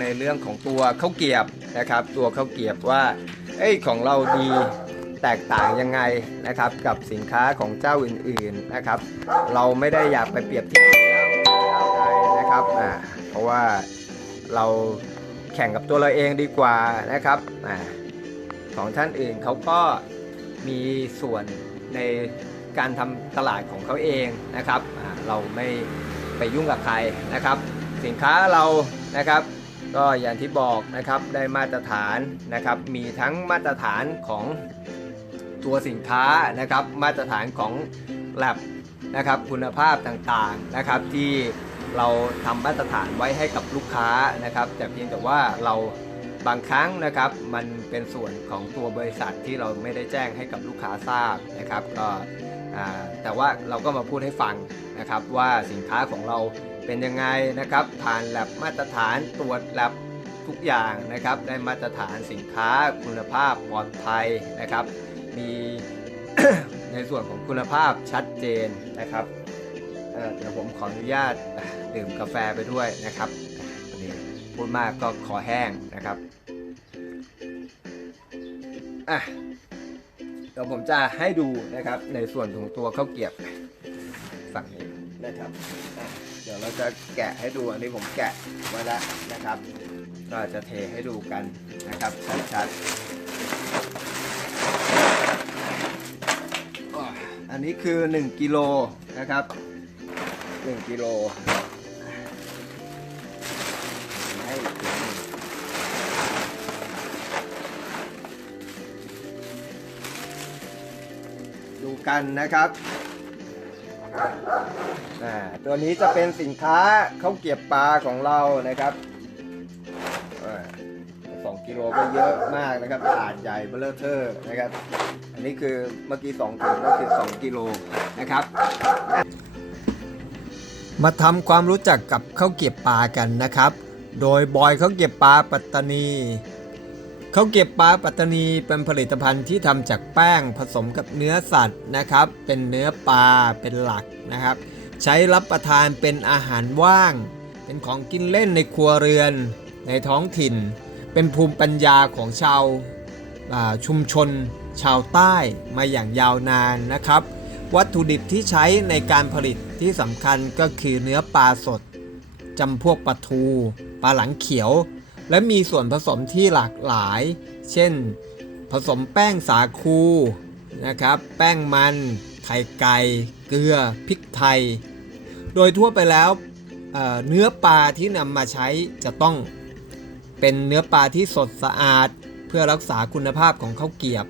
ในเรื่องของตัวข้าวเกียบนะครับ ตัวข้าวเกียบว่าเอ้ยของเราดีแตกต่างยังไงนะครับกับสินค้าของเจ้าอื่นๆนะครับ เราไม่ได้อยากไปเปรียบเทียบกับเจ้าใดนะครับอ่าเพราะว่าเราแข่งกับตัวเราเองดีกว่านะครับอ่าของท่านอื่นเขาก็มีส่วนในการทำตลาดของเขาเองนะครับอ่าเราไม่ไปยุ่งกับใครนะครับ สินค้าเรานะครับ ก็อย่างที่บอกนะครับได้มาตรฐานนะครับ มีทั้งมาตรฐานของตัวสินค้านะครับ มาตรฐานของแลบนะครับคุณภาพต่างๆนะครับที่เราทำมาตรฐานไว้ให้กับลูกค้านะครับ แต่เพียงแต่ว่าเราบางครั้งนะครับมันเป็นส่วนของตัวบริษัทที่เราไม่ได้แจ้งให้กับลูกค้าทราบนะครับก็แต่ว่าเราก็มาพูดให้ฟังนะครับว่าสินค้าของเรา เป็นยังไงนะครับ ผ่านแลบมาตรฐานตรวจแลบทุกอย่างนะครับ ได้มาตรฐานสินค้าคุณภาพปลอดภัยนะครับ มีในส่วนของคุณภาพชัดเจนนะครับเเดี๋ยวผมขออนุญาตดื่มกาแฟไปด้วยนะครับนนี้พูดมากก็คอแห้งนะครับอะเดี๋ยวผมจะให้ดูนะครับในส่วนของตัวข้าวเกียบฝั่งนี้นะครับ ดี๋ยวเราจะแกะให้ดูอันนี้ผมแกะไว้แล้วนะครับ ก็จะเทให้ดูกันนะครับชัดๆอันนี้คือ 1กิโลนะครับ 1กิโลดูกันนะครับ อ่าตัวนี้จะเป็นสินค้าข้าวเกรียบปลาของเรานะครับอ่าสองกิโลก็เยอะมากนะครับถาดใหญ่เบลเลอเทอร์นะครับ อันนี้คือเมื่อกี้2ถุงก็คือ2กิโลนะครับ มาทำความรู้จักกับข้าวเกรียบปลากันนะครับ โดยบอยข้าวเกรียบปลาปัตตานีข้าวเกรียบปลาปัตตานีเป็นผลิตภัณฑ์ที่ทำจากแป้งผสมกับเนื้อสัตว์นะครับ เป็นเนื้อปลาเป็นหลักนะครับ ใช้รับประทานเป็นอาหารว่าง เป็นของกินเล่นในครัวเรือน ในท้องถิ่น เป็นภูมิปัญญาของชาวาชุมชน ชาวใต้มาอย่างยาวนานนะครับ วัตถุดิบที่ใช้ในการผลิตที่สำคัญก็คือเนื้อปลาสดจำพวกปลาทูปลาหลังเขียว และมีส่วนผสมที่หลากหลาย เช่น ผสมแป้งสาคูนะครับ แป้งมัน ไข่ไก่ เกลือ พริกไทย โดยทั่วไปแล้วเเนื้อปลาที่นำมาใช้จะต้องเป็นเนื้อปลาที่สดสะอาด เพื่อรักษาคุณภาพของข้าวเกียบ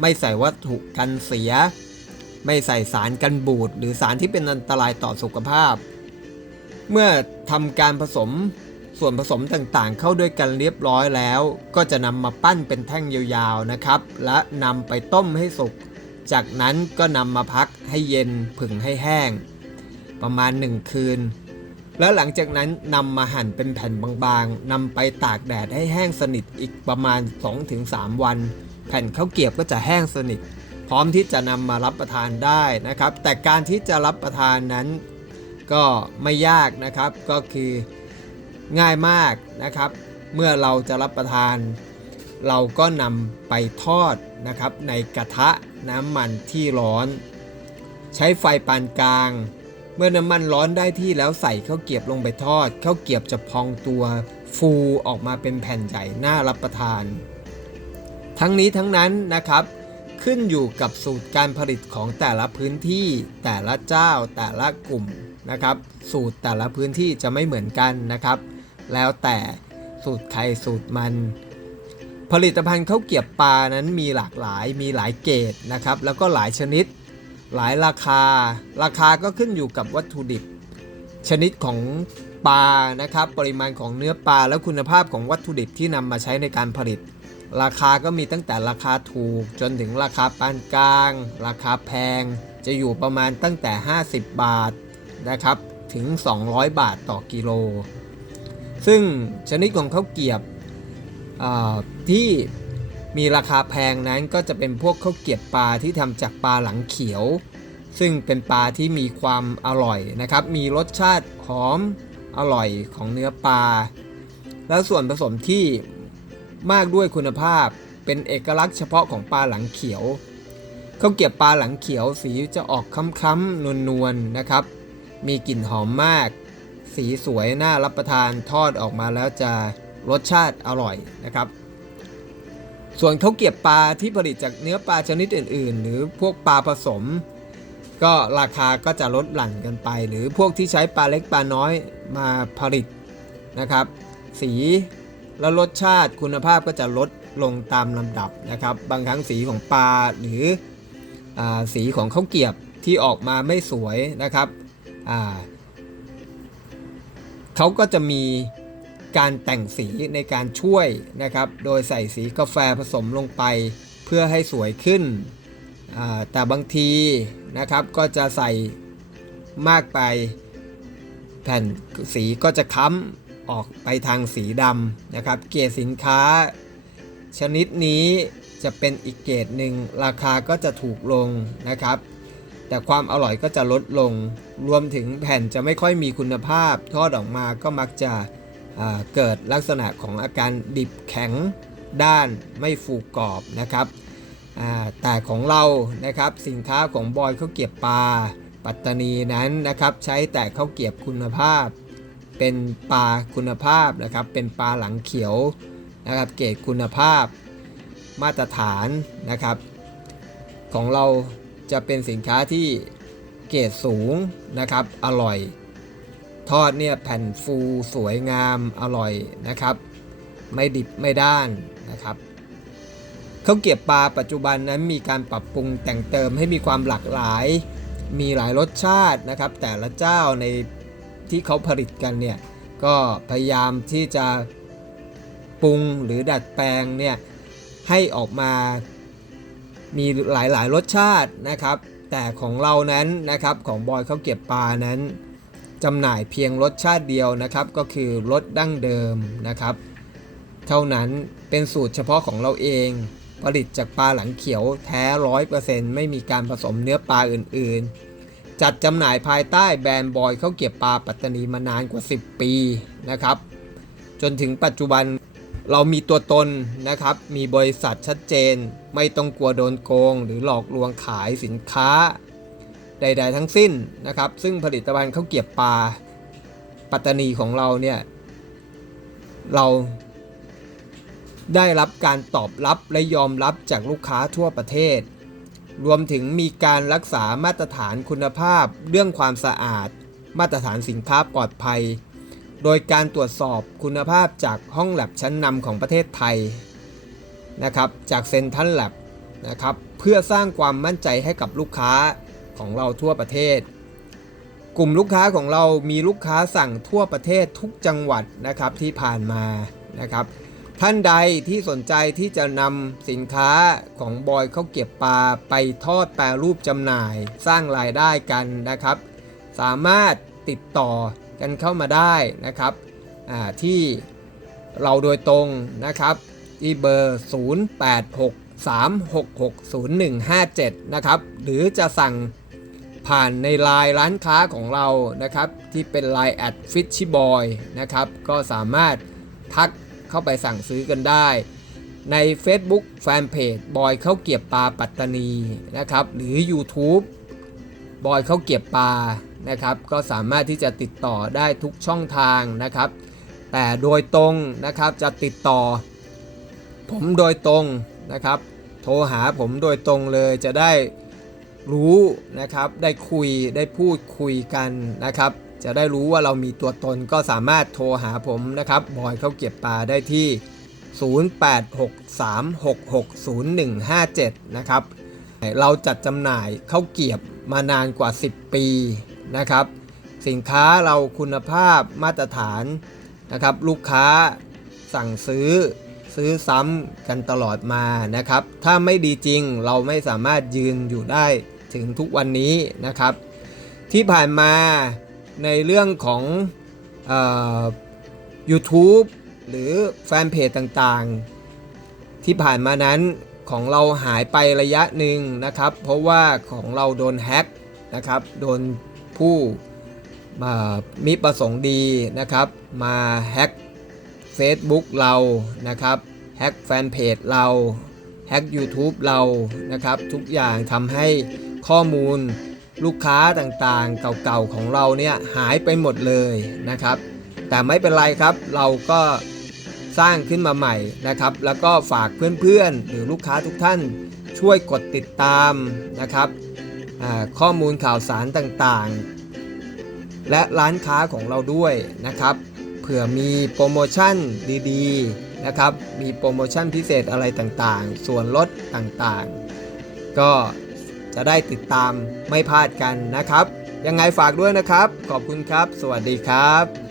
ไม่ใส่วัตถุกันเสีย ไม่ใส่สารกันบูดหรือสารที่เป็นอันตรายต่อสุขภาพ เมื่อทำการผสมส่วนผสมต่างๆ เข้าด้วยกันเรียบร้อยแล้ว ก็จะนำมาปั้นเป็นแท่งยาวๆนะครับ และนำไปต้มให้สุก จากนั้นก็นำมาพักให้เย็นผึ่งให้แห้ง ประมาณ 1 คืน แล้วหลังจากนั้นนำมาหั่นเป็นแผ่นบางๆนำไปตากแดดให้แห้งสนิทอีกประมาณ 2-3 วัน แผ่นข้าวเกียบก็จะแห้งสนิท พร้อมที่จะนำมารับประทานได้นะครับ แต่การที่จะรับประทานนั้นก็ไม่ยากนะครับก็คือง่ายมากนะครับ เมื่อเราจะรับประทาน เราก็นำไปทอดนะครับในกระทะน้ำมันที่ร้อน ใช้ไฟปานกลาง เมื่อน้ำมันร้อนได้ที่แล้วใส่ข้าวเกียบลงไปทอดข้าวเกียบจะพองตัว ฟูออกมาเป็นแผ่นใหญ่น่ารับประทาน ทั้งนี้ทั้งนั้นนะครับ ขึ้นอยู่กับสูตรการผลิตของแต่ละพื้นที่ แต่ละเจ้า แต่ละกลุ่มนะครับ สูตรแต่ละพื้นที่จะไม่เหมือนกันนะครับ แล้วแต่สูตรใครสูตรมัน ผลิตภัณฑ์ข้าวเกียบปลานั้นมีหลากหลายมีหลายเกรดนะครับ แล้วก็หลายชนิด หลายราคา ราคาก็ขึ้นอยู่กับวัตถุดิบ ชนิดของปลานะครับปริมาณของเนื้อปลาและคุณภาพของวัตถุดิบที่นำมาใช้ในการผลิต ราคาก็มีตั้งแต่ราคาถูก จนถึงราคาปานกลาง ราคาแพง จะอยู่ประมาณตั้งแต่ 50 บาทนะครับถึง 200 บาทต่อกิโล ซึ่งชนิดของข้าวเกียบที่ มีราคาแพงนั้นก็จะเป็นพวกข้าวเกรียบปลาที่ทำจากปลาหลังเขียว ซึ่งเป็นปลาที่มีความอร่อยนะครับ มีรสชาติหอมอร่อยของเนื้อปลา แล้วส่วนผสมที่มากด้วยคุณภาพเป็นเอกลักษณ์เฉพาะของปลาหลังเขียวข้าวเกรียบปลาหลังเขียวสีจะออกค้ำๆนวลๆนะครับ มีกลิ่นหอมมาก สีสวยน่ารับประทานทอดออกมาแล้วจะรสชาติอร่อยนะครับ ส่วนเขาเกรียบปลาที่ผลิตจากเนื้อปลาชนิดอื่น ๆ หรือพวกปลาผสม ก็ราคาก็จะลดหลั่นกันไป หรือพวกที่ใช้ปลาเล็กปลาน้อยมาผลิตนะครับ สีและรสชาติคุณภาพก็จะลดลงตามลำดับนะครับ บางครั้งสีของปลาหรืออสีของข้าวเกียบที่ออกมาไม่สวยนะครับเขาก็จะมี การแต่งสีในการช่วยนะครับ โดยใส่สีกาแฟผสมลงไปเพื่อให้สวยขึ้น แต่บางทีนะครับก็จะใส่มากไปแผ่นสีก็จะค้ำออกไปทางสีดำนะครับ เกรดสินค้า ชนิดนี้จะเป็นอีกเกรดหนึ่งราคาก็จะถูกลงนะครับ แต่ความอร่อยก็จะลดลง รวมถึงแผ่นจะไม่ค่อยมีคุณภาพทอดออกมาก็มักจะ เกิดลักษณะของอาการดิบแข็งด้านไม่ฟูกรอบนะครับแต่ของเรานะครับสินค้าของบอยข้าวเกียบปลาปัตตานีนั้นนะครับใช้แต่ข้าวเกียบคุณภาพ เป็นปลาคุณภาพนะครับเป็นปลาหลังเขียวนะครับเกรดคุณภาพมาตรฐานนะครับ ของเราจะเป็นสินค้าที่เกรดสูงนะครับอร่อย ทอดเนี่ยแผ่นฟูสวยงามอร่อยนะครับ ไม่ดิบไม่ด้านนะครับข้าวเกรียบปลาปัจจุบันนั้นมีการปรับปรุงแต่งเติมให้มีความหลากหลาย มีหลายรสชาตินะครับ แต่ละเจ้าในที่เขาผลิตกันเนี่ยก็พยายามที่จะปรุงหรือดัดแปลงเนี่ยให้ออกมามีหลายๆรสชาตินะครับ แต่ของเรานั้นนะครับของบอยข้าวเกรียบปลานั้น จำหน่ายเพียงรสชาติเดียวนะครับก็คือรสดั้งเดิมนะครับ เท่านั้นเป็นสูตรเฉพาะของเราเอง ผลิตจากปลาหลังเขียวแท้ร้อยเปอร์เซ็นต์ไม่มีการผสมเนื้อปลาอื่นๆ จัดจำหน่ายภายใต้แบรนด์บอยเข้าเกรียบปลาปัตตานีมานานกว่า 10 ปีนะครับ จนถึงปัจจุบันเรามีตัวตนนะครับ มีบริษัทชัดเจน ไม่ต้องกลัวโดนโกง หรือหลอกลวงขายสินค้า ใด ๆ ทั้งสิ้นนะครับ ซึ่งผลิตภัณฑ์ข้าวเกียบปลาปัตตานีของเราเนี่ย เราได้รับการตอบรับและยอมรับจากลูกค้าทั่วประเทศ รวมถึงมีการรักษามาตรฐานคุณภาพ เรื่องความสะอาด มาตรฐานสินค้าปลอดภัย โดยการตรวจสอบคุณภาพจากห้องแลบชั้นนำของประเทศไทยนะครับ จากเซนทันแลบนะครับ เพื่อสร้างความมั่นใจให้กับลูกค้า ของเราทั่วประเทศ กลุ่มลูกค้าของเรามีลูกค้าสั่งทั่วประเทศทุกจังหวัดนะครับที่ผ่านมานะครับ ท่านใดที่สนใจที่จะนำสินค้าของบอยเขาเกรียบปลาไปทอดแปรรูปจำหน่าย สร้างรายได้กันนะครับ สามารถติดต่อกันเข้ามาได้นะครับที่เราโดยตรงนะครับที่เบอร์ 0863660157 นะครับ หรือจะสั่ง ผ่านในไลน์ร้านค้าของเรานะครับ ที่เป็น Line แอดฟิชชิบอยนะครับก็สามารถทักเข้าไปสั่งซื้อกันได้ ใน Facebook Fanpage บอยเข้าเกียบปลาปัตตานีนะครับหรือ YouTube บอยเข้าเกียบปลานะครับก็สามารถที่จะติดต่อได้ทุกช่องทางนะครับ แต่โดยตรงนะครับจะติดต่อ ผมโดยตรงนะครับ โทรหาผมโดยตรงเลยจะได้ รู้นะครับ ได้คุยได้พูดคุยกันนะครับ จะได้รู้ว่าเรามีตัวตนก็สามารถโทรหาผมนะครับบอยเขาเก็บปลาได้ที่ 0863660157 นะครับ เราจัดจำหน่ายข้าวเกียบมานานกว่า 10 ปีนะครับ สินค้าเราคุณภาพมาตรฐานนะครับ ลูกค้าสั่งซื้อซื้อซ้ำกันตลอดมานะครับ ถ้าไม่ดีจริงเราไม่สามารถยืนอยู่ได้ ถึงทุกวันนี้นะครับ ที่ผ่านมาในเรื่องของออ YouTube หรือแฟนเพจต่างๆ ที่ผ่านมานั้นของเราหายไประยะหนึ่งนะครับ เพราะว่าของเราโดนแฮ็กนะครับ โดนผู้มามีประสงค์ดีนะครับ มาแฮ็ก Facebook เรานะครับแฮ็กแฟนเพจเราแฮ็ก YouTube เรานะครับ ทุกอย่างทำให้ ข้อมูลลูกค้าต่างๆ เก่าๆของเราเนี่ยหายไปหมดเลยนะครับ แต่ไม่เป็นไรครับเราก็สร้างขึ้นมาใหม่นะครับ แล้วก็ฝากเพื่อนๆ หรือลูกค้าทุกท่านช่วยกดติดตามนะครับข้อมูลข่าวสารต่างๆ และร้านค้าของเราด้วยนะครับ เผื่อมีโปรโมชั่นดีๆนะครับ มีโปรโมชั่นพิเศษอะไรต่างๆ ส่วนลดต่างๆ ก็ จะได้ติดตามไม่พลาดกันนะครับ ยังไงฝากด้วยนะครับ ขอบคุณครับ สวัสดีครับ